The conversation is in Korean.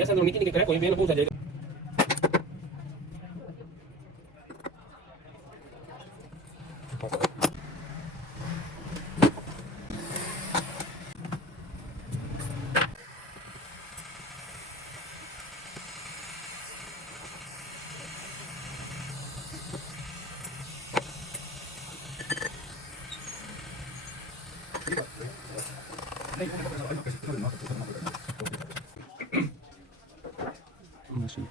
biasa non mi tieni che crepo, viene cosa dei 맛이.